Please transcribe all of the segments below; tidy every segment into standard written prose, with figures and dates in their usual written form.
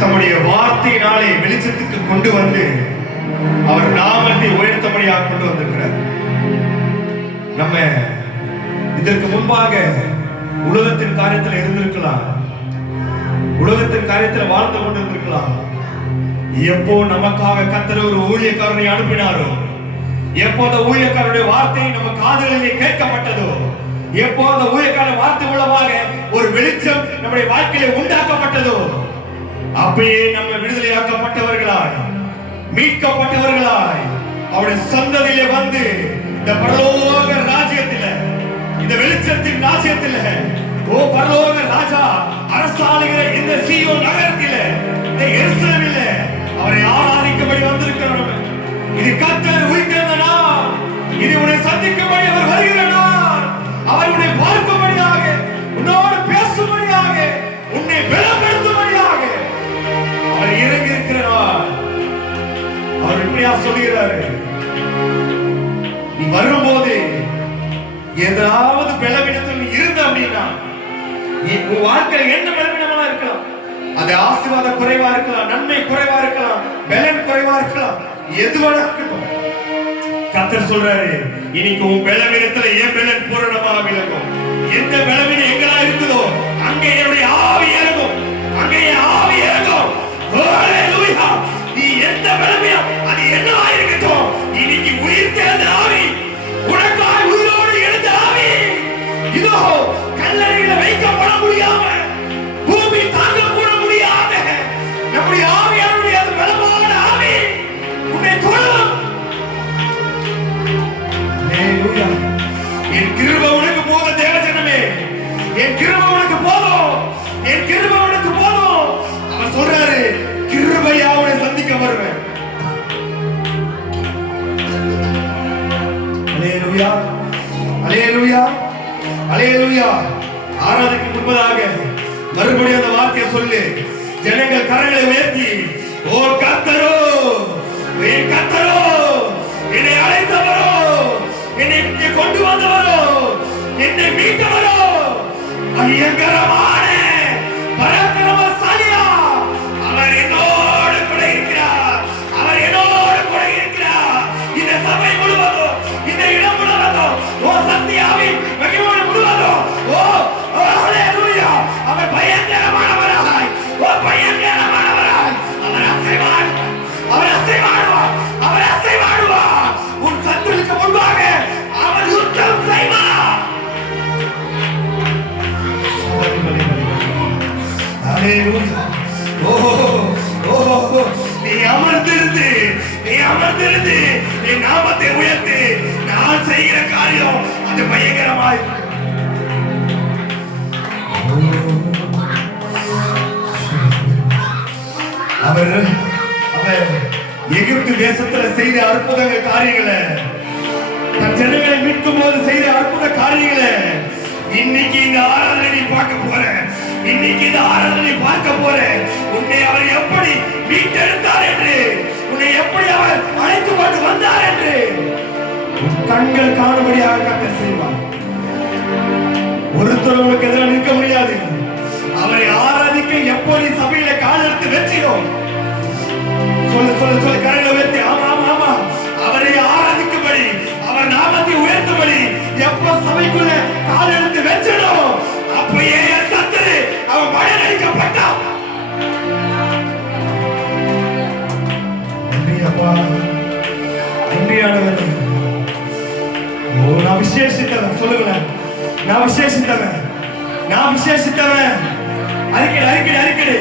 தம்முடைய வார்த்தையினாலே வெளிச்சத்துக்கு கொண்டு வந்து அவர் நாமத்தை உயர்த்தபடியாக கொண்டு வந்திருக்கிறார். நம்ம இதற்கு முன்பாக உலகத்தின் காரியத்தில் இருந்திருக்கலாம், உலகத்தின் காரியத்தில் வாழ்ந்து கொண்டிருந்திருக்கலாம். எப்போ நமக்காக கர்த்தர் ஒரு ஊழியக்காரனை அனுப்பினாரோ, எப்போ அந்த ஊழியக்காரனுடைய வார்த்தை நம்ம காதுகளிலே கேட்கப்பட்டதோ, எப்போ அந்த ஊழியக்கார வார்த்தை மூலமாக ஒரு வெளிச்சம் நம்முடைய வாழ்க்கையில உண்டாக்கப்பட்டதோ, அப்படியே நம்ம விடுதலையாக்கப்பட்டவர்களாய் மீட்கப்பட்டவர்களாய் அவருடைய சந்ததியிலே வந்து இந்த பரலோக ராஜ்யத்திலே, இந்த வெளிச்சத்தின் ராஜ்யத்திலே, ஓ பரலோக ராஜா அரசாளுகிற இந்த சீயோன் நகரத்திலே, இந்த எருசலேமிலே அவரை ஆராதிக்கும்படி வந்திருக்கிறோம். இது கர்த்தர் உயிர்த்தெழுந்த நாள், இது உன்னை சந்திக்கும்படி அவர் வருகிற நாள், அவர் உன்னை பார்க்கும்படியாக, உன்னோடு பேசும்படியாக, உன்னை பலப்படுத்தும்படியாக அவர் இறங்கி இருக்கிற நாள். அவர் இப்படியா சொல்கிறாரு, நீ வரும்போது ஏதாவது பலவீனத்தில் இருந்த அப்படின்னா, உன் வாழ்க்கையில் என்ன பலவீனமா இருக்கலாம், அது ஆசீர்வாத குறைவா இருக்கலாம், நன்மை குறைவா இருக்கலாம், பலன் குறைவா இருக்கலாம், எதுவாக இருக்கட்டும், கர்த்தர் சொல்றாரு, இன்னைக்கு உன் பலவீனத்துல என் பலன் பூரணமாக விளக்கும். எந்த பலவீனம் எங்களா இருக்குதோ அங்கே என்னுடைய ஆவி இறங்கும், அங்கே என் ஆவி இறங்கும். ஹalleluya! நீ எந்த பலவீனம் அது என்னவா இருக்கட்டும், இன்னைக்கு உயிர் தேர்ந்த ஆவி, உனக்காய் உயிரோடு எழுந்த ஆவி, இதோ கல்லறையில வைக்கப்பட முடியாம, பூமி தாங்க கூட முடியாம நம்முடைய ஆவியாருடைய அந்த பலமான ஆவி உன்னை தொடும். ஹalleluya! என் கிருபை உனக்கு போதும் தேவஜனமே, என் கிருபை உனக்கு போதும், என் கிருபை உனக்கு போதும். அவர் சொல்றாரு, கிருபையா உன்னை சந்திக்க வருவேன். ஹalleluya! ஹalleluya! ஹalleluya! ஆராதனைக்கு முன்பதாக மறுபடியும் அந்த வார்த்தையை சொல்லு. ஜனங்கள் கரங்களை உயர்த்தி, ஓ கர்த்தரோ, என் கர்த்தரோ, என்னை அழைத்தவரோ, என்னை இங்கே கொண்டு வந்தவரோ, என்னை மீட்டவரோ, பயங்கரமான பராக்கிரமசாலியா, அவர் என்னோடு கூட இருக்கிறார், அவர் என்னோடு கூட இருக்கிறார். இந்த சபை முழுவதும், இந்த இடம் முழுவதும், ஓ சத்தியாவின் மகிமையோடு முழுவதும், ஓ ஹalleluya! அவர் பயங்கரமானவராய், ஓ பயங்கரமானவராய், அவர் அசைவாடுவார், அவர் அசைவாடுவார், அவர் அசைவாடுவார். உன் சத்துருவுக்கு முன்பாக அவர் யுத்தம் செய்வார். ஹalleluya! ஓ ஓ நீ அமர்ந்திருந்து, நீ அமர்ந்திருந்து என் நாமத்தை உயர்த்து. நான் செய்கிற காரியம் அது பயங்கரமாய். அவர் எகிப்து தேசத்துல செய்த அற்புத காரியங்களை, தன் ஜனங்களை மீட்கும் போது செய்த அற்புத காரியங்களை இன்னைக்கு இந்த ஆராதனை பார்க்க போற, இன்னைக்கு இந்த ஆராதனை பார்க்க போற. உன்னை அவர் எப்படி மீட்டெடுத்தார் என்று, உன்னை எப்படி அவர் அழைத்து கொண்டு வந்தார் என்று உன் கண்கள் காணும்படியாக கர்த்தர் செய்வார். ஒருத்தர் உங்களுக்கு எதிராக நிற்க முடியாது. அவரை ஆராதிக்க எப்போ நீ சபையில கால் எடுத்து வச்சியோ, சொல்லு சொல்லு சொல்லு, கரங்களை உயர்த்தி, ஆமா ஆமா ஆமா, அவரை ஆராதிக்கும்படி, அவர் நாமத்தை உயர்த்தும்படி எப்போ சபைக்குள்ள கால் எடுத்து வச்சிடும், அப்பயே கர்த்தர் அவன் பயனளிக்கப்பட்டான். நன்றி அப்பா, நன்றி ஆண்டவரே. ஓ நான் விசேஷித்தவன், சொல்லுங்களேன், நான் விசேஷித்தவன், நான் விசேஷித்தவன். அறிக்கை அறிக்கை அறிக்கை,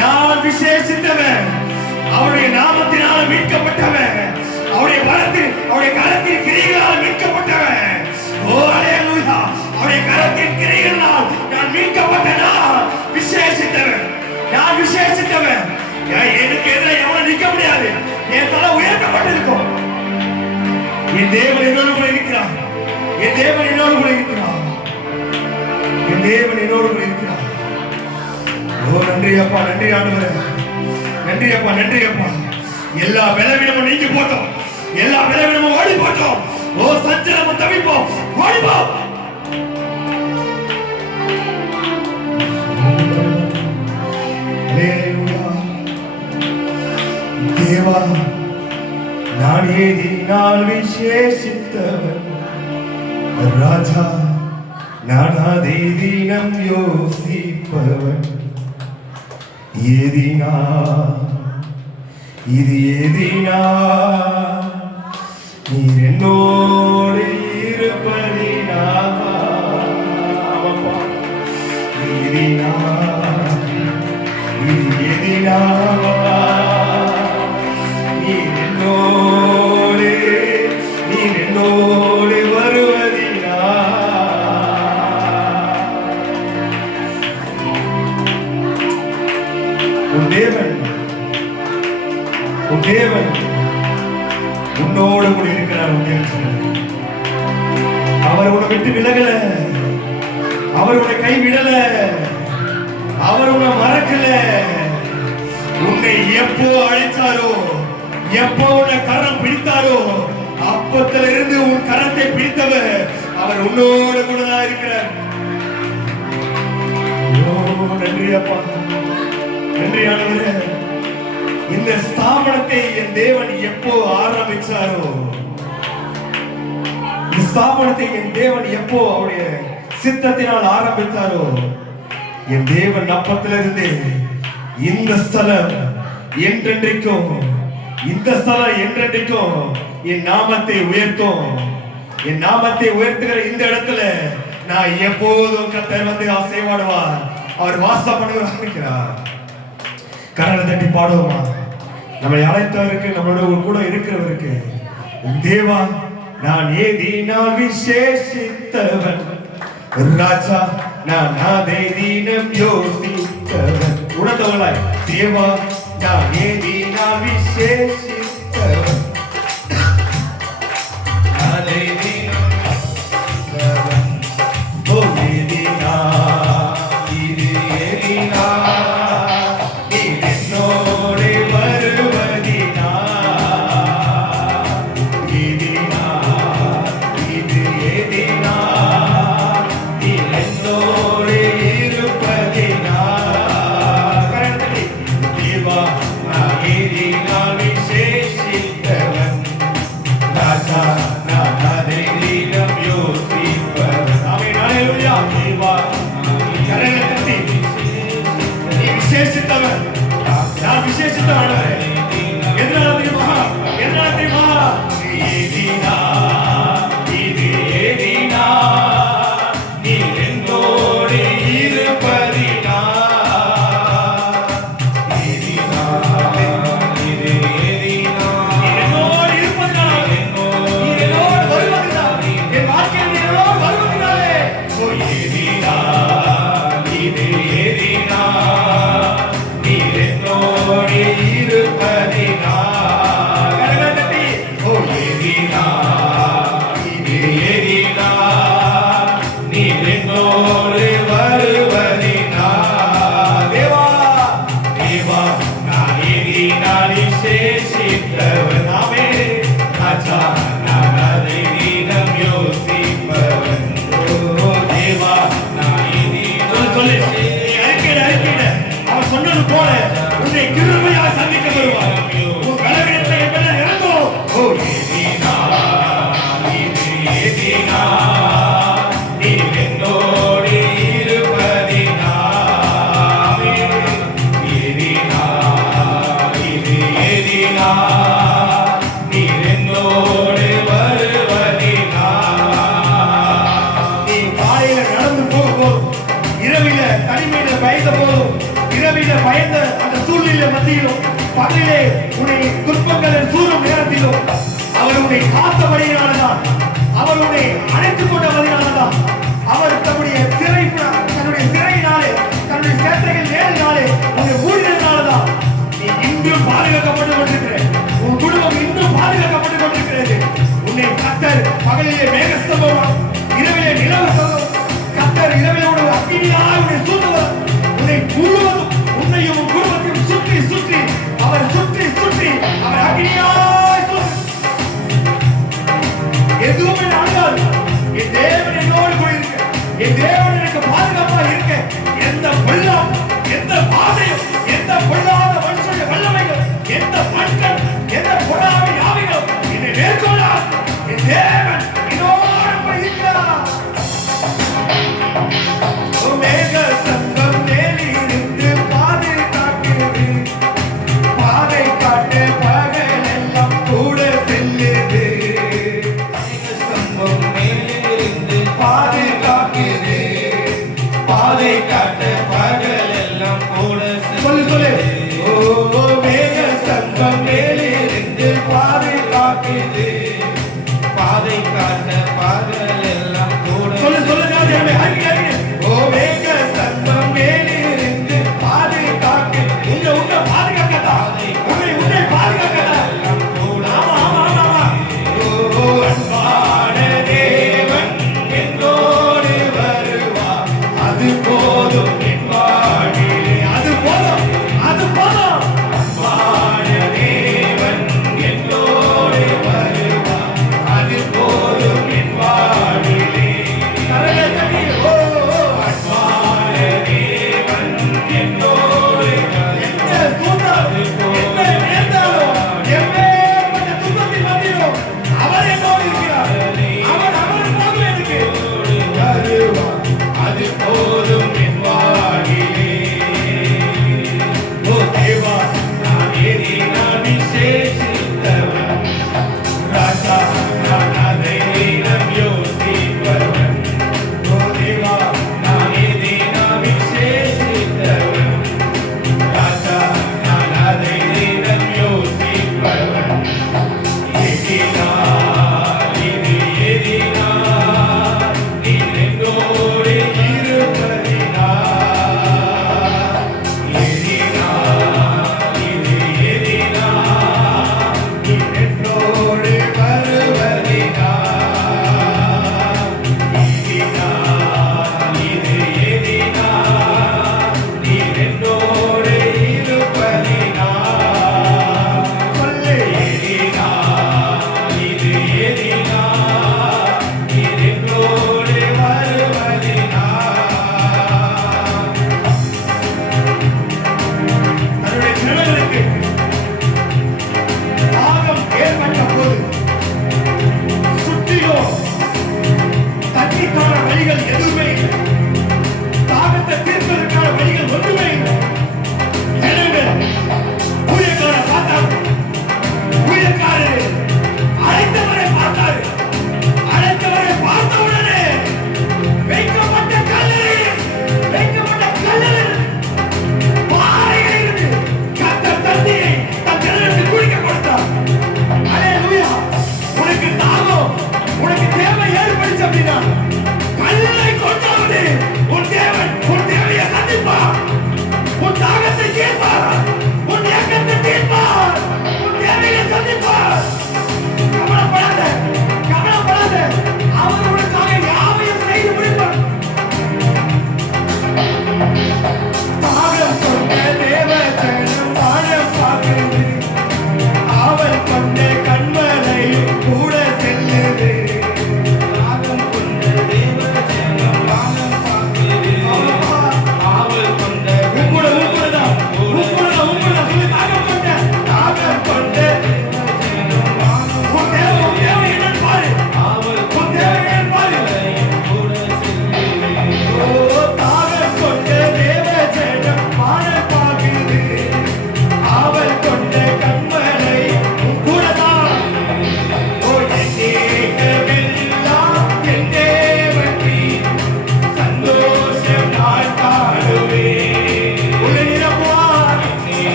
நான் விசேஷித்தவன், அவருடைய நாமத்தினால் மீட்கப்பட்டவன், அவருடைய பலத்தில், அவருடைய கரத்தின் கிரியைகளால் மீட்கப்பட்டவன். ஓ ஹalleluya! அவருடைய கரத்தின் கிரியைகளால் நான் மீட்கப்பட்டவன், விசேஷித்தவன், நான் விசேஷித்தவன். எனக்கு எதிராக எவனும் நிற்க முடியாது. என் தலை உயர்த்தப்பட்டிருக்கும். என் தேவன் என்னோடு கூட இருக்கிறார், என் தேவன் என்னோடு கூட இருக்கிறார், என் தேவன் என்னோடு கூட இருக்கிறார். ஓ நன்றி அப்பா, நன்றி ஆண்டவரே, நன்றி அப்பா, நன்றி அப்பா. எல்லா பலவீனமும் நீங்கி போட்டோம், எல்லா பலவீனமும் ஓடி போட்டோம். ஓ சஞ்சலமும் தவிப்போம், ஓடிப்போம். ஹalleluya! தேவா நான் ஏதினால் விசேஷித்தவன் ராஜா நான் அதை தினம் யோசிப்பவன் ஏதினா இது ஏதினா நீர் என்னோடு இருப்பதினா ஏதினா இது ஏதினா நீர் என்னோடு வருவதினா உன் தேவன் உன்னோடு கூட இருக்கிறார். அவர் உன்னை விட்டு விலகல, அவர் உன்னை கைவிடல, அவர் உன்னை மறக்கல. உன்னை எப்போ அழைத்தாரோ, எப்போ உன்னை கரம் பிடித்தாரோ, அப்பத்திலிருந்து உன் கரத்தை பிடித்தவர் அவர் உன்னோடு கூட தான் இருக்கிறார். நன்றி அப்பா, நன்றி ஆண்டவரே. இந்த ஸ்தாபனத்தை என் தேவன் எப்போ ஆரம்பிச்சாரோ, இந்த ஸ்தாபனத்தை என் தேவன் எப்போ அவருடைய சித்தத்தினால் ஆரம்பித்தாரோ, என் தேவன் அப்பத்திலிருந்து இந்த ஸ்தலம் என்றென்றைக்கும், இந்த ஸ்தலம் என்றென்றைக்கும் என் நாமத்தை உயர்த்தும். என் நாமத்தை உயர்த்துகிற இந்த இடத்துல நான் எப்போதும் கர்த்தர் வந்து ஆசீர்வாடுவார். அவர் வாசம் பண்ண ஆரம்பிக்கிறார். கரங்களை தட்டி பாடுவோமா? நம்மை அழைத்தவருக்கு, நம்மளோட கூட இருக்கிறவருக்கு, தேவா நான் ஏதினால் விசேஷித்தவன் ராஜா நான் அதை தினம் யோசித்தவன். உணர்ந்தவர்களாய் தேவா நான் ஏதினால் விசேஷித்தவன் அதை தினம் ஓ ஏதினா இது ஏதினா பயந்த அந்த சூழ்நிலை மத்தியிலும் பகலிலே உன்னை துன்பங்களில் சூழும் நேரத்திலும் அவர் உன்னை காத்தபடியினால்தான், அவர் உன்னை அணைத்துக் கொண்டபடியினால்தான், அவர் தன்னுடைய சிறையினாலே, தன்னுடைய சேட்டைகள் நேரினாலே உன்னை மூடினால்தான் நீ இன்றும் பாதுகாக்கப்பட்டுக் கொண்டிருக்கிற, உன் குடும்பம் இன்றும் பாதுகாக்கப்பட்டுக் கொண்டிருக்கிறது. உன்னை கர்த்தர் பகலிலே மேகஸ்தம்பம், இரவிலே நிலவு, கர்த்தர் இரவிலே ஒரு அக்கினியாய் உன்னை சூழ்ந்தவர், உன்னை முழுவதும் உன்னையும் குடும்பத்தையும் சுற்றி சுற்றி அவர் அக்னியாய் எதுவும் அணுகாது. என் தேவன் சொல்லு சொல்லு. ஓ மேக ஸ்தம்பம் மேலிருந்து பாதுகாக்குது. பாதை காட்ட பகல் எல்லாம் கூட சொல்லு சொல்லு ராஜாவே, அறிக்கை அறிக்கை. ஓ மேக ஸ்தம்பம் மேலிருந்து பாதுகாக்கு. உன்னை பாதுகாக்கதா? உன்னை பாதுகாக்கதா? ஆமா ஆமா ஆமா ஆமா. ஓ அன்பான தேவன் என்னோடு வருவார். அது போதும் என் வாழ்விலே. அது போதும் அது போதும்.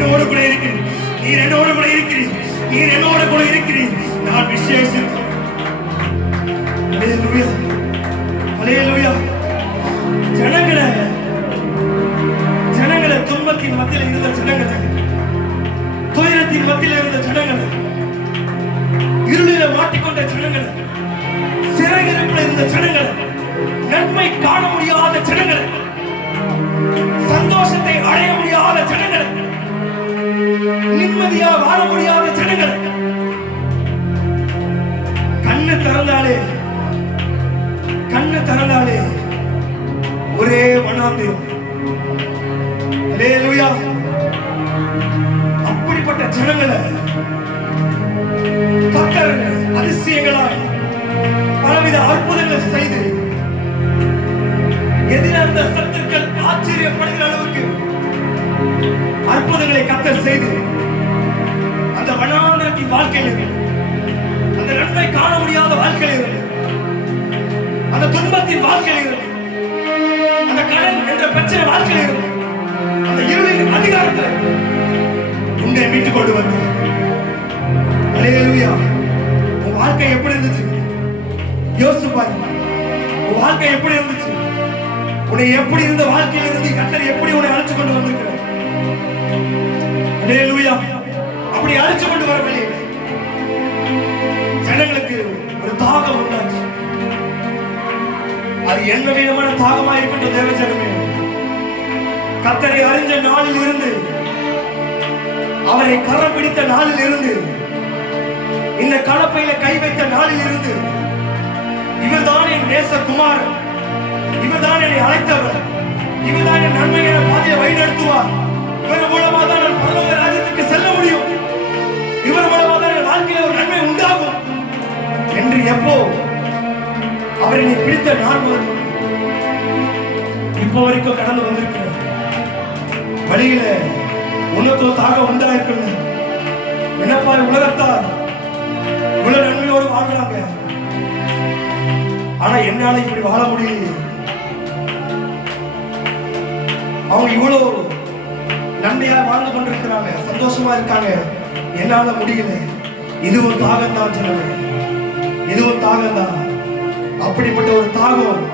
என்னோடு கூட இருக்கிறீர், நீர் என்னோடு கூட இருக்கிறீர், நீர் என்னோடு கூட இருக்கிறீர். நான் விசேஷித்து அல்லேலூயா, அல்லேலூயா. ஜனங்களே துன்பத்தின் மத்தியில் இருந்த ஜனங்களே, துயரத்தின் மத்தியில் இருந்த ஜனங்களே, இருளில மாட்டிக்கொண்ட ஜனங்களே, சிறையிருப்பில் இருந்த ஜனங்களே, நன்மை காண முடியாத ஜனங்களே, சந்தோஷத்தை அடைய முடியாத ஜனங்களே, நிம்மதியா வாழ முடியாத ஜனங்களே, கண்ணு திறந்தாலே ஒரே வனாந்திரம். அல்லேலூயா. அப்படிப்பட்ட ஜனங்களை கர்த்தர் அதிசயங்களாய் பலவித அற்புதங்களை செய்து எதிர்ந்த சத்துக்கள் ஆச்சரியப்படுகிற அளவுக்கு அற்புதங்களை கர்த்தர் செய்து அந்த வனாந்திரத்தின் வாழ்க்கையில், அந்த நன்மை காண முடியாத வாழ்க்கையில், அந்த துன்பத்தின் வாழ்க்கையில், அந்த கடன் என்ற பிரச்சனை வாழ்க்கையில், அந்த இருளின் அதிகாரத்தில் உன்னை மீட்டுக் கொண்டு வந்து அல்லேலூயா. உன் வாழ்க்கை எப்படி இருந்துச்சு யோசிச்சு பாருங்க. உன் வாழ்க்கை எப்படி இருந்துச்சு? உன்னை எப்படி இருந்த வாழ்க்கையில இருந்து கர்த்தர் எப்படி உன்னை அழைச்சு கொண்டு வந்திருக்கிறார்? அல்லேலூயா. அப்படி அழைச்சு கொண்டு வரவில்லை. ஜனங்களுக்கு ஒரு தாகம் உண்டாச்சு. அது என்ன விதமான தாகமா இருக்கட்டும் தேவ ஜனமே, கர்த்தரை அறிஞ்ச நாளில் இருந்து, அவரை கரம் பிடித்த நாளில் இருந்து, இந்த கலப்பையில கை வைத்த நாளில் இருந்து, இவர்தான் என் நேசகுமார், இவர்தான் என்னை அழைத்தவர், இவர்தான் என் நன்மையான பாதையை வழிநடத்துவார், இவர் மூலமா தான் நான் பரலோக ராஜ்யத்துக்கு செல்ல முடியும், இவர் மூலமா தான் என் வாழ்க்கையில ஒரு நன்மை உண்டாகும் என்று எப்போ அவர் என்னை பிடித்த நாள் முதல் இப்போ வரைக்கும் கடந்து வந்திருக்கிறார். வழியில உனக்கு தாகம் உண்டாயிருக்குங்க. என்னப்பா உலகத்தார் இவ்வளவு நன்மையோடு வாழ்றாங்க, ஆனா என்னால இப்படி வாழ முடியல. அவங்க இவ்வளவு நன்மையா வாழ்ந்து கொண்டிருக்கிறாங்க, சந்தோஷமா இருக்காங்க, என்னால முடியல. இது ஒரு தாகம் தான் சொன்னாங்க, இது ஒரு தாகம் தான். அப்படிப்பட்ட ஒரு தாகம்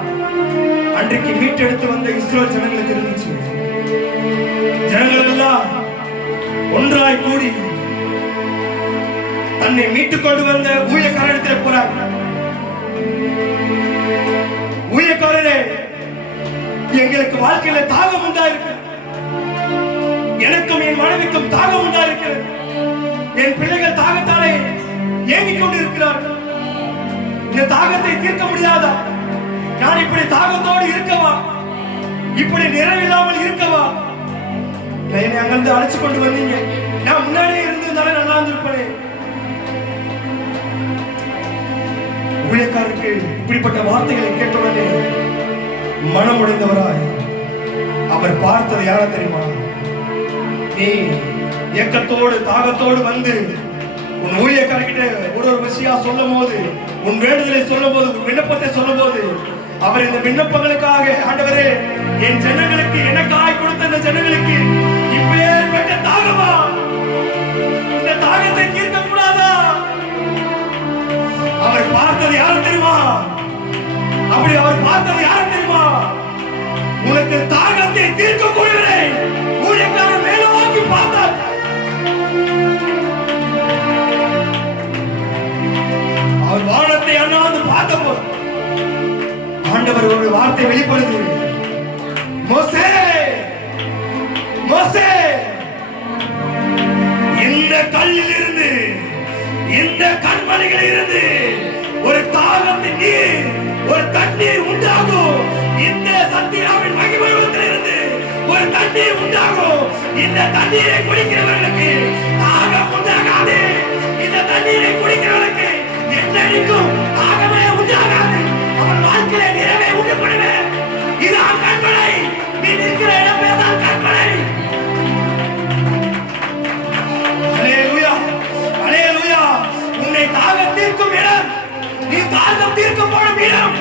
அன்றைக்கு மீட்டெடுத்து வந்த இஸ்ரவேல் ஜனங்களுக்கு இருந்துச்சு. ஜனங்கள் எல்லாம் ஒன்றாய் கூடி தன்னை மீட்டுக் கொண்டு வந்த ஊழியக்காரரிடத்தில் போறார். ஊழியக்காரரே, எங்களுக்கு வாழ்க்கையில தாகம் உண்டாயிருக்கு, எனக்கும் என் மனைவிக்கும் தாகம் உண்டாயிருக்கு, என் பிள்ளைகள் தாகத்தாலே ஏங்கிக் கொண்டு இருக்கிறார்கள். இந்த தாகத்தை தீர்க்க முடியாதா? நான் இப்படி தாகத்தோடு இருக்கவா? இப்படி நிறைவில்லாமல் இருக்கவா? என்னை அங்கிருந்து அழைச்சு கொண்டு வந்தீங்க, நான் முன்னாடியே இருந்திருந்தாலே நல்லா இருந்திருப்பேன். ஊழியக்காரருக்கு இப்படிப்பட்ட வார்த்தைகளை கேட்டவுடனே மனம் உடைந்தவராய் அவர் பார்த்தது யார தெரியுமா? நீ ஏக்கத்தோடு தாகத்தோடு வந்து உன் ஊழியக்காரர்கிட்ட ஒரு விஷயம் சொல்லும் போது, உன் வேண்டுதலை சொல்லும் போது, உன் விண்ணப்பத்தை சொல்லும் போது, அவர் இந்த விண்ணப்பங்களுக்காக, ஆண்டவரே என் ஜனங்களுக்கு எனக்காய் கொடுத்த இந்த ஜனங்களுக்கு இப்பேற்பட்ட தாகமா, இந்த தாகத்தை தீர்க்க கூடாதா? அவர் பார்த்தது யாரும் தெரியுமா? அப்படி அவர் பார்த்தது யாரும் தெரியுமா? உனக்கு தாகத்தை தீர்க்க கூடவே ஊழியக்காரன் மேல வாங்கி பார்த்தார். அவர் வானத்தை அண்ணாந்து பார்த்தபோது ஆண்டவர் ஒரு வார்த்தை வெளிப்படுது, மோசே மோசே, இந்த கல்லில் இருந்து, இந்த கண்மலைகளில் இருந்து ஒரு தாகத்தின் நீர், ஒரு தண்ணீர் உண்டாகும். இந்த சத்தியாவின் மகிமையில் இருந்து ஒரு தண்ணீர் உண்டாகும். இந்த தண்ணீரை குடிக்கிறவர்களுக்கு தாகம் உண்டாகாது. இந்த தண்ணீரை குடிக்கிறவர்களுக்கு என்னைக்கும் தாகமே உண்டாகாது. அவன் வாழ்க்கையில நிறைவே உண்டு பண்ணுவேன். இதான் கண்மலை, நீ நிற்கிற இடமே தான் கண்மலை. அல்லேலூயா, அல்லேலூயா. உன்னை தாகம் தீர்க்கும் இடம், நீ தாகம் தீர்க்க போடும் இடம்.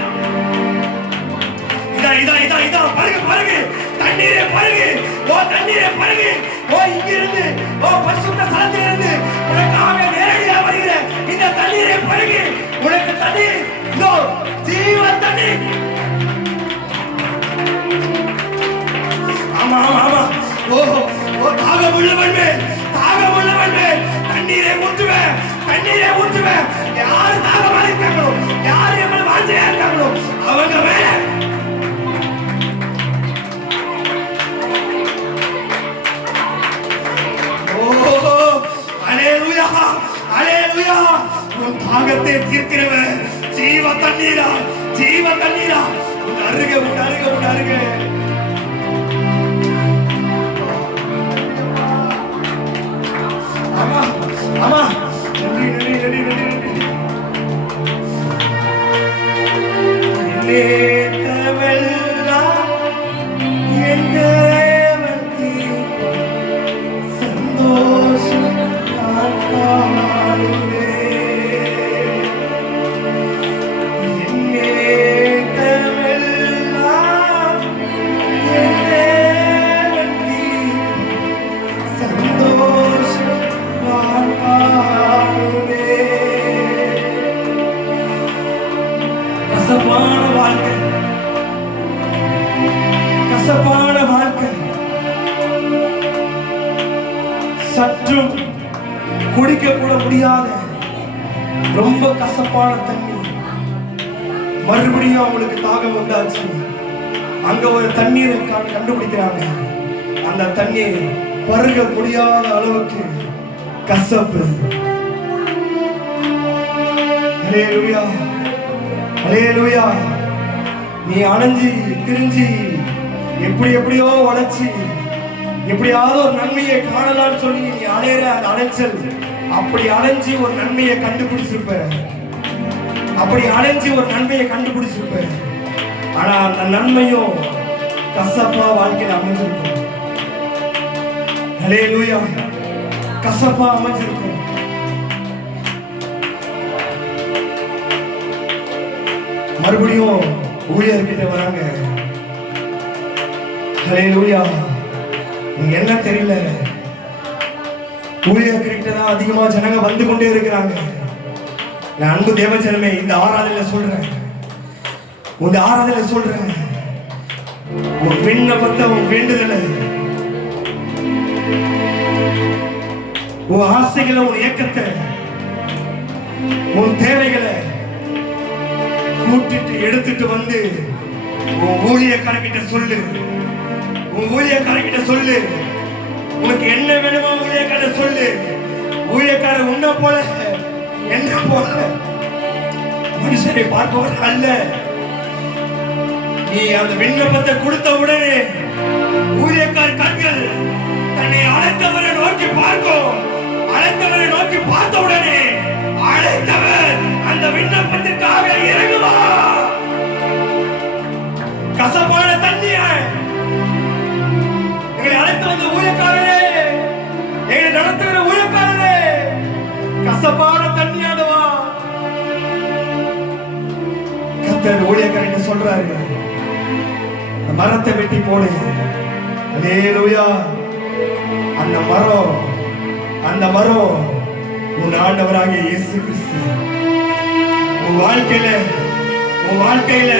இதா பருகு பருகு, தண்ணீரை பருகு, ஓ தண்ணீரை பருகு, ஓ இங்கிருந்து பரிசுத்த ஸ்தலத்திலிருந்து உனக்காக நேரடியாக வருகிற இந்த தண்ணீரை பருகி உனக்கு தண்ணீர் இதோ ஜீவ தண்ணீர். ஆமா ஆமா ஆமா. ஓ ஓ தாகம் உள்ளவன் தண்ணீரை ஊற்றுவேன், தண்ணீரை ஊற்றுவேன். யாரு தாகமா இருக்காங்களோ, யாரு எவ்வளவு வாஞ்சையா இருக்காங்களோ அவங்க மேல உன் தாகத்தை தீர்க்கிறவன் ஜீவ தண்ணீரா, ஜீவ தண்ணீரா உன் அருகே, உன் அருகே, உன் அருகே. ஆமா ஆமா. நன்றி நன்றி நன்றி நன்றி நன்றி. நேத்தமெல்லாம் என் தேவனுக்கு சந்தோஷம் நான் காணுவேன். என் நேத்தமெல்லாம் என் தேவனுக்கு சந்தோஷம் நான் காணுவேன். கசப்பான வாழ்க்கை, கசப்பான வாழ்க்கை, சற்றும் குடிக்க கூட முடியாத ரொம்ப கசப்பான தண்ணி. மறுபடியும் அவங்களுக்கு தாகம் உண்டாச்சு. அங்க ஒரு தண்ணீரை கண்டுபிடிக்கிறாங்க. அந்த தண்ணீர் பருக முடியாத அளவுக்கு கசப்பு. ஹல்லேலூயா, ஹல்லேலூயா. நீ அணைஞ்சி திரிஞ்சி எப்படியோ உழைச்சி எப்படியாவது ஒரு நன்மையை காணலாம்னு சொல்லி நீ அலையிற அந்த அலைச்சல், அப்படி அலைஞ்சி ஒரு நன்மையை கண்டுபிடிச்சிருப்ப, அப்படி அலைஞ்சி ஒரு நன்மையை கண்டுபிடிச்சிருப்ப. ஆனா அந்த நன்மையும் கசப்பா வாழ்க்கையில் அமைஞ்சிருக்கும். ஹல்லேலூயா, கசப்பா அமைஞ்சிருக்கும். மறுபடியும் ஊழியர்கிட்ட வராங்க. ஹல்லேலூயா. நீங்க என்ன தெரியல, ஊழியர்கிட்ட தான் அதிகமா ஜனங்க வந்து கொண்டே இருக்கிறாங்க. நான் அன்பு தேவஜனமே, இந்த ஆராதனையில சொல்றேன், உன் ஆராதனையில சொல்றேன், உன் விண்ணப்பத்தை, உன் வேண்டுதலை, உன் ஆசைகளை, உன் ஏக்கத்தை, உன் தேவைகளை கூட்டிட்டு எடுத்துட்டு வந்து உன் ஊழியக்காரர்கிட்ட சொல்லு. உன் ஊழியக்காரர்கிட்ட சொல்லு. உனக்கு என்ன வேணுமோ ஊழியக்காரர் சொல்லு. ஊழியக்காரர் உன்ன போல என்ன போல மனுஷரை பார்ப்பவர் அல்ல. நீ அந்த விண்ணப்பத்தை கொடுத்த உடனே ஊழியக்கார கண்கள் தன்னை அழைத்தவரை நோக்கி பார்க்கும். அழைத்தவரை நோக்கி பார்த்த உடனே அழைத்தவர் அந்த விண்ணப்பத்திற்காக இறங்குவார். கசப்பான தண்ணியை எங்களை அழைத்து வந்த ஊழியக்காரரே, எங்களை நடத்துகிற ஊழியக்காரரே, கசப்பான தண்ணியானவா. கர்த்தர் ஊழியக்காரன் சொல்றாரு, மரத்தை வெட்டி போடு. ஹல்லேலூயா. அந்த மரம் உன் ஆண்டவராகிய இயேசு கிறிஸ்து. உன் வாழ்க்கையில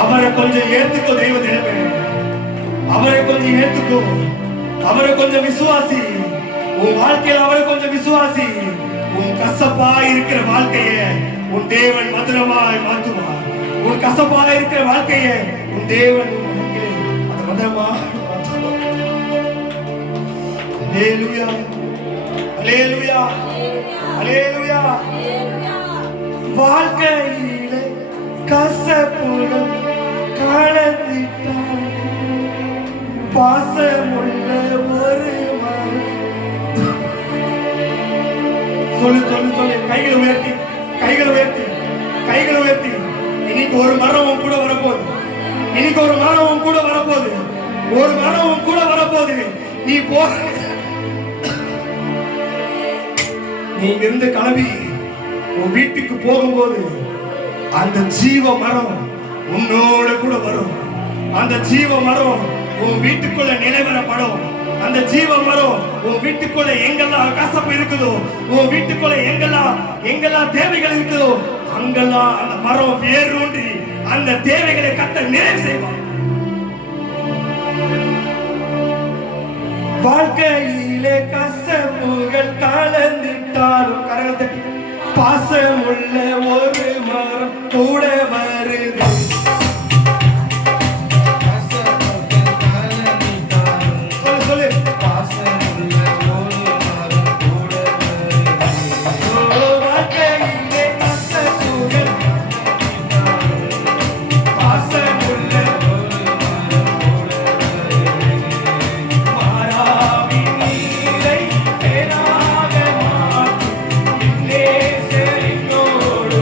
அவரை கொஞ்சம் ஏத்துக்கோ. தெய்வ தேவனே, அவரை கொஞ்சம் ஏத்துக்கோ. அவரை கொஞ்சம் விசுவாசி. உன் வாழ்க்கையில அவரை கொஞ்சம் விசுவாசி. உன் கசப்பா இருக்கிற வாழ்க்கையை உன் தேவன் மதுரமாய் மாற்றுவார். உன் கசப்பா இருக்கிற வாழ்க்கையை உன் தேவன் அந்த மதுரமாய் மாற்றுவார். ஹல்லேலூயா, ஹல்லேலூயா, ஹல்லேலூயா. வாழ்க்கையில கசப்புகள் கலந்திட்டால் பாசமுள்ள ஒரு சொல்லு சொல்லு சொல்லு. கைகளை உயர்த்தி, கைகளை உயர்த்தி, கைகளை உயர்த்தி. இன்னைக்கு ஒரு மரமும் கூட வரப்போகுது. இன்னைக்கு ஒரு மரமும் கூட வரப்போகுது. ஒரு மரமும் கூட வரப்போகுது. நீ போ, நீ இருந்து கிளம்பி உன் வீட்டுக்கு போகும்போது அந்த ஜீவ மரம் உன்னோட கூட வரும். அந்த ஜீவ மரம் உன் வீட்டுக்குள்ள நிலைவரப்படும். அந்த ஜீவ மரம் உன் வீட்டுக்குள்ள எங்கெல்லாம் கசப்பு இருக்குதோ, உன் வீட்டுக்குள்ள எங்கெல்லாம் தேவைகள் இருக்குதோ, அங்கெல்லாம் அந்த மரம் வேரூன்றி அந்த தேவைகளை கர்த்தர் நிறைவு செய்வார். வாழ்க்கையிலே கசப்புகள் கலந்துட்டாலும் கரங்கள் தட்டி பாசமுள்ள ஒரு மரம் கூட வருது. சொல்லு பாசமுள்ள ஒரு மரம் கூட வருது. வாழ்க்கையிலே கசப்புகள் பாசமுள்ள ஒரு மரம் கூட வருது. மாறாவின் நீரை தேனாக மாற்றும் நேசரினோடு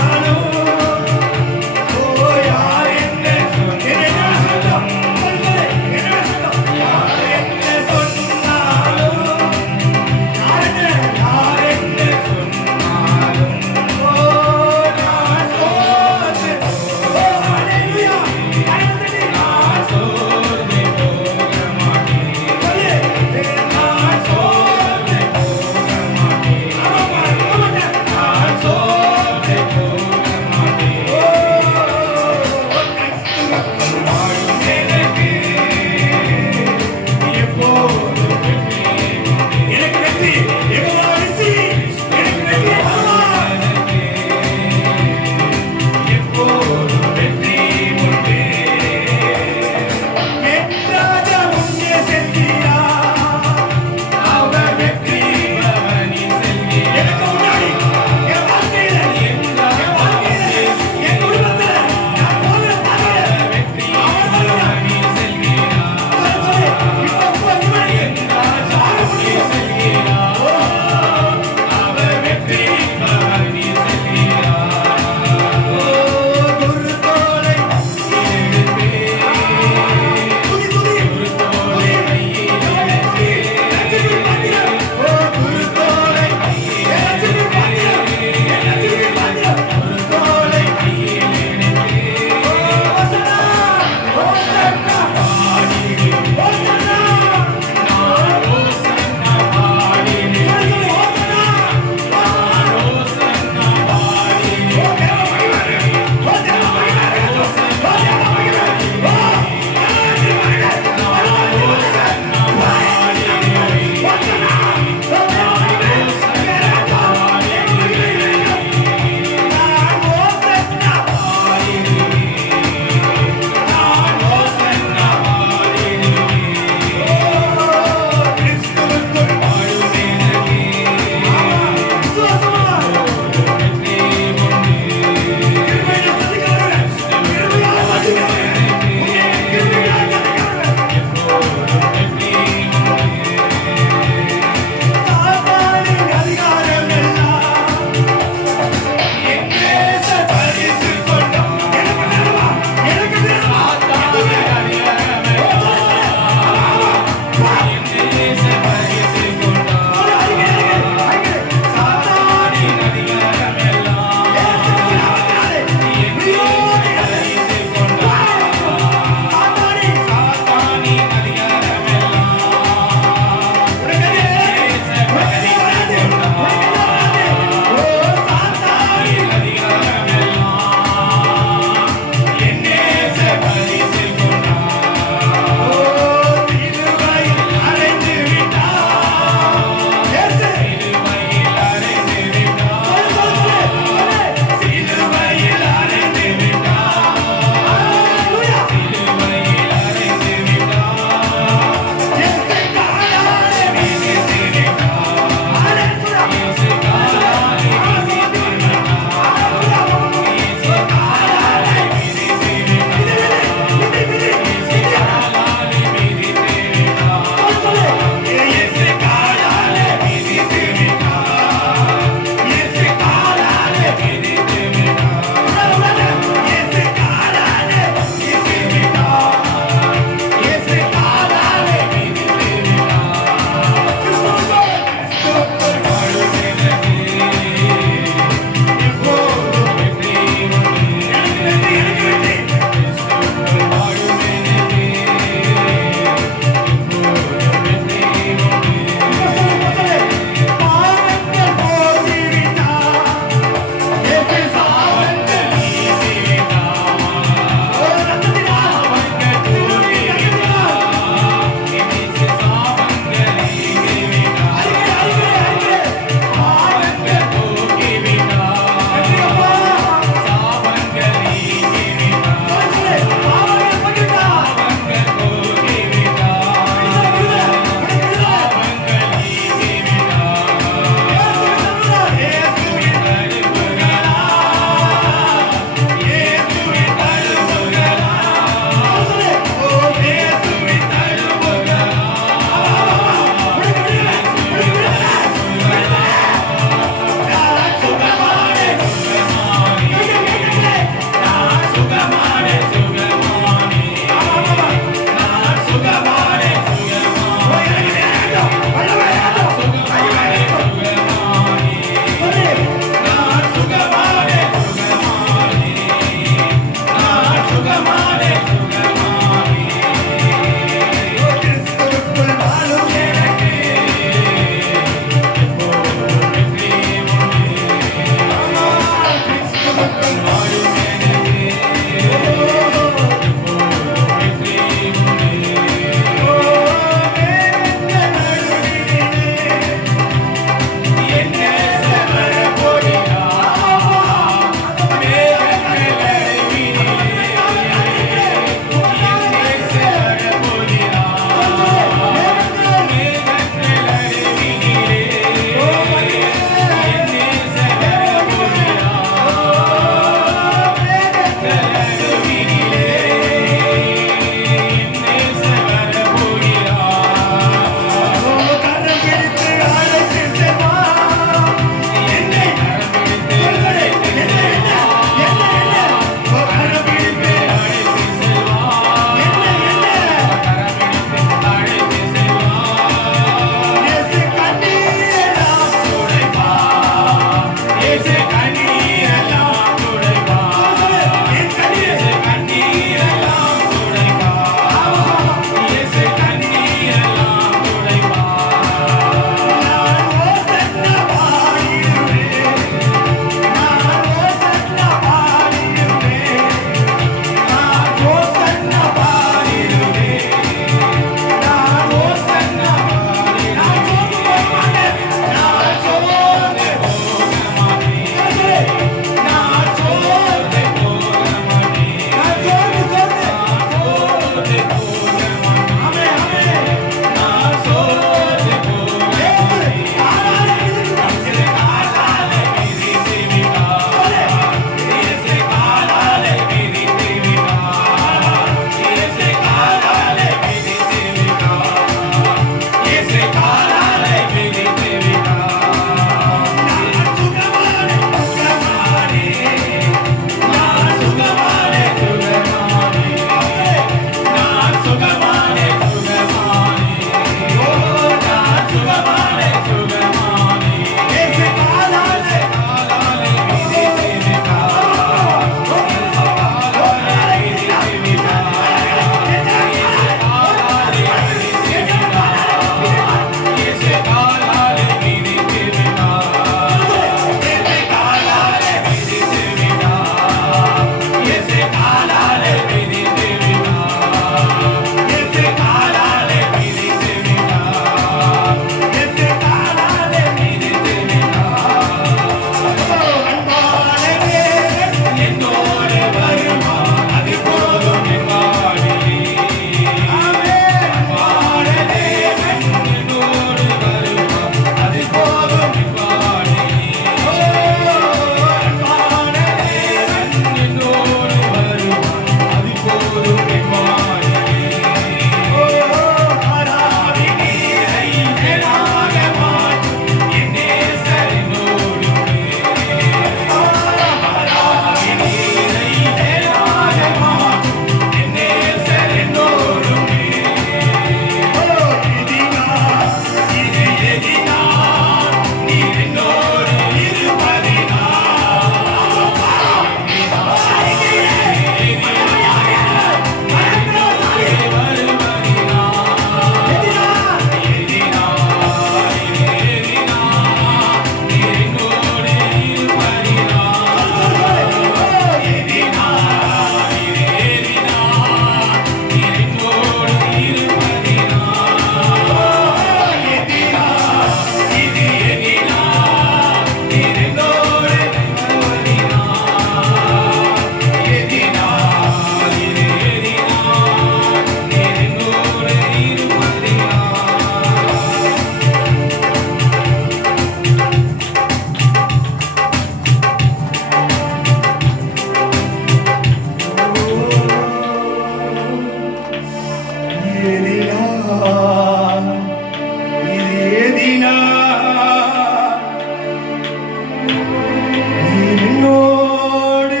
நீ என்னோடு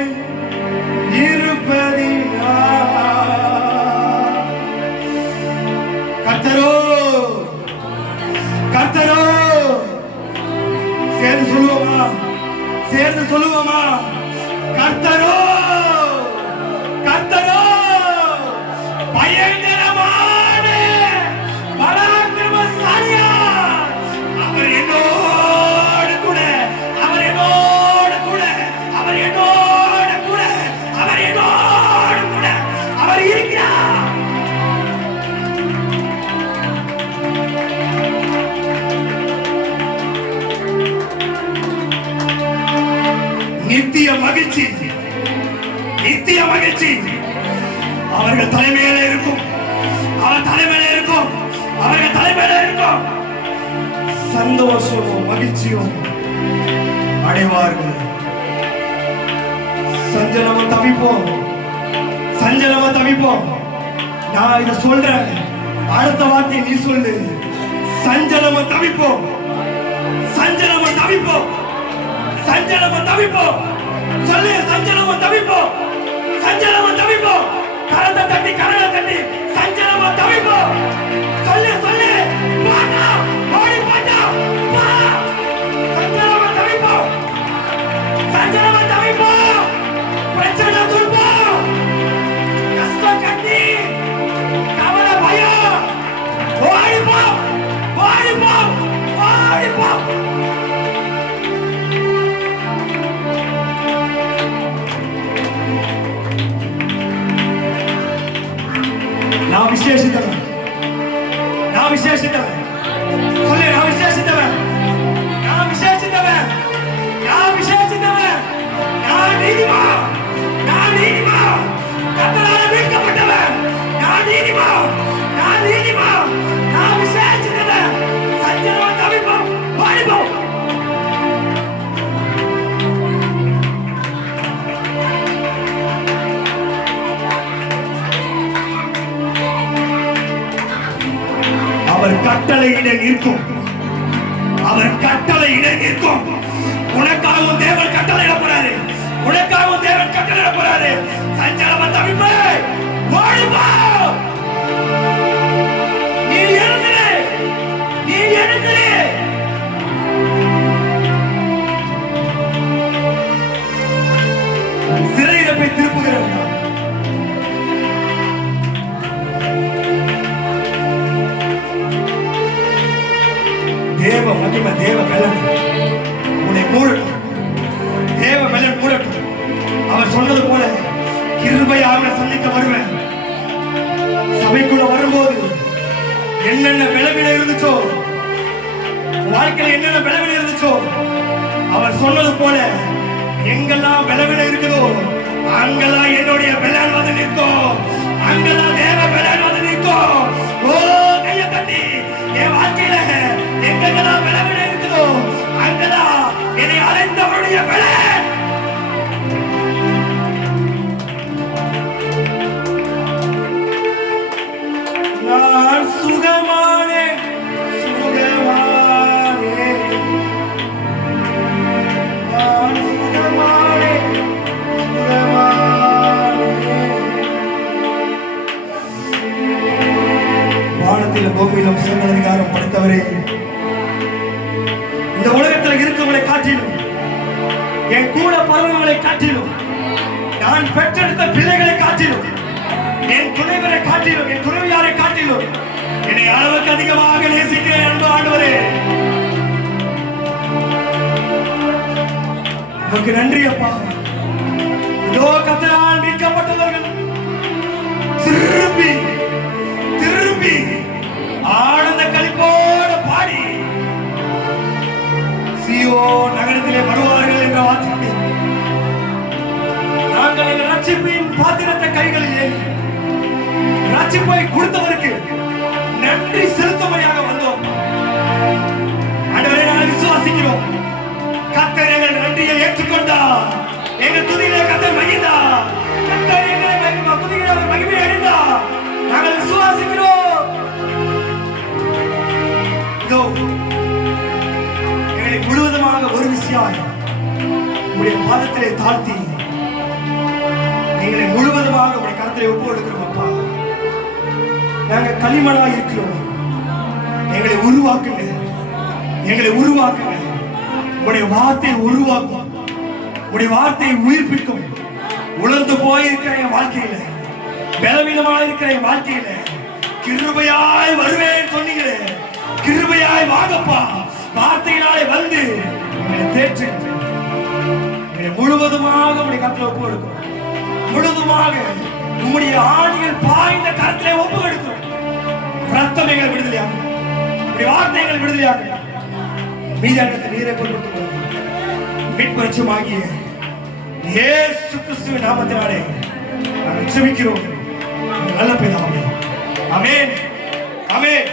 இருப்பதினா கர்த்தரோ கர்த்தரோ சேர்ந்து சொல்லுவோமா சேர்ந்து சொல்லுவோமா கர்த்தரோ கர்த்தரோ பயங்கரமான பராக்கிரமசாலியா அவர் என்னோடு கூட அவர் என்னோடு கூட அவர் என்னோடு கூட அவர் என்னோடு கூட அவர் இருக்கிறார். நித்திய மகிழ்ச்சி நித்திய மகிழ்ச்சி அவர்கள் தலைமையில இருக்கும் அவர் தலைமையில இருக்கும் அவர்கள் தலைமையில இருக்கும் சந்தோஷமும் மகிழ்ச்சியும் அடைவார்கள். சஞ்சலமும் தவிப்போம் சஞ்சலமும் தவிப்போம். நான் இதை சொல்றேன், அடுத்த வார்த்தை நீ சொல்லு. சஞ்சலமும் தவிப்போம் சஞ்சலமும் தவிப்போம் சஞ்சலமும் தவிப்போம் சொல்லு. சஞ்சலமும் தவிப்போம் சஞ்சலமும் தவிப்போம். கரத்தை தட்டி கரலை தட்டி சஞ்சலமும் தவிப்போம் சொல்லு சொல்லு. பாட்டா ஓடி பாட்டா பா. சஞ்சலமும் தவிப்போம் சஞ்சலமும் தவிப்போம். பிரச்சனை துன்பம் கஷ்டம் கட்டி கவலை பயம் ஓடிப்போம் ஓடிப்போம் ஓடிப்போம். நான் விசேஷித்தவன் நான் விசேஷித்தவன் சொல்லு. நான் விசேஷித்தவன் நான் விசேஷித்தவன் நான் விசேஷித்தவன். நான் நீதிமான் நான் நீதிமான். கர்த்தரால் மீட்கப்பட்டவன் நான் நீதிமான் நான் நீதிமான். நான் விசேஷித்தவன். சஞ்சலம் தவிப்போம் ஓடிப்போம். அவர் கட்டளையிட நிற்கும் அவர் கட்டளையிட நிற்கும். உனக்காகவும் தேவன் கட்டளையிட போறாரு உனக்காகவும் தேவன் கட்டளையிட போறாரு. சஞ்சலமா தவிப்பே ஓடிப்போ. நீ எழுந்திரு நீ எழுந்திரு. சிறையிடப்பை திருப்புகிறவன் தேவ மகிமை தேவ பலன் உன்னை மூடட்டும். தேவ பலன் மூடட்டும். அவர் சொன்னது போல கிருபையாக சந்திக்க வருவேன். சபைக்குள்ள வரும்போது என்னென்ன விளைவில இருந்துச்சோ வாழ்க்கையில என்னென்ன விளைவில இருந்துச்சோ அவர் சொன்னது போல எங்கெல்லாம் விளைவில இருக்குதோ அங்கெல்லாம் என்னுடைய பலன் வந்து நிற்கும். அங்கெல்லாம் தேவ பலன் வந்து நிற்கும். ஓ கையை தட்டி என் வாழ்க்கையில எங்கெல்லாம் விளைவில இருக்குதோ அங்கெல்லாம் என்னை அழைத்தவருடைய பலன். நான் சுகமானே சுகமானே நான் சுகமானே சுகமானே. வானத்திலும் பூமியிலும் சகல அதிகாரம் படைத்தவரே, இந்த உலகத்தில் இருக்கவங்களை காட்டிலும் என் கூட பறவைகளை காட்டிலும் நான் பெற்றெடுத்த பிள்ளைகளை காட்டிலும் என் துணைவரை காட்டிலும் என் துணைவியாரை காட்டிலும் என்னை அளவுக்கு அதிகமாக நேசிக்கிறேன் அன்பு ஆண்டவரே. உமக்கு நன்றி அப்பா. இதோ கர்த்தரால் மீட்கப்பட்டவர்கள் திரும்பி திரும்பி ஆனந்த களிப்போடு பாடி சீயோன் நகரத்திலே வருவார்கள் என்ற வார்த்தை நாங்கள் எங்கள் ரட்சிப்பின் பாத்திரத்தை கைகளில் ஏந்தி ரட்சிப்பை கொடுத்தவருக்கு நன்றி செலுத்தும்படியாக வந்தோம். ஆண்டவரே, நாங்கள் விசுவாசிக்கிறோம். கர்த்தர் எங்கள் நன்றியை ஏற்றுக்கொண்டார். எங்கள் துதியிலே கர்த்தர் மகிழ்ந்தார். கர்த்தர் எங்களை துதியிலே அவர் மகிமை அடைந்தார். நாங்கள் விசுவாசிக்கிறோம். இதோ எங்களை முழுவதுமாக ஒரு விஷயம் உங்களுடைய பாதத்திலே தாழ்த்தி எங்களை முழுவதுமாக உங்களுடைய கரத்திலே ஒப்பு கொடுக்கிறோம் அப்பா. நாங்க களிமணா இருக்கிறோம், எங்களை உருவாக்குங்க, எங்களை உருவாக்குங்க. உங்களுடைய வார்த்தையை உருவாக்கும், உங்களுடைய வார்த்தையை உயிர்ப்பிக்கும். உணர்ந்து போயிருக்கிற என் வாழ்க்கையில, பலவீனமா இருக்கிற என் வாழ்க்கையில கிருபையாய் வருவேன் சொன்னீங்களே, கிருபையாய் வாங்கப்பா. வார்த்தையினாலே வந்து எங்களை தேற்று, எங்களை முழுவதுமாக உங்களுடைய கரத்திலே ஒப்பு கொடுக்கிறோம். முழுவதுமாக உம்முடைய ஆணிகள் பாய்ந்த கரத்திலே ஒப்பு கொடுக்கிறோம். ரத்தம் எங்களை விடுதலையாகும், உடைய வார்த்தைகளை விடுதலையாகும். மீதானத்தை நீரை கொண்டு மீட்பரிச்சமாகிய இயேசு கிறிஸ்துவின் நாமத்தினாலே நாங்கள் ஜெபிக்கிறோம் நல்ல பிதாவே. ஆமென், ஆமென்.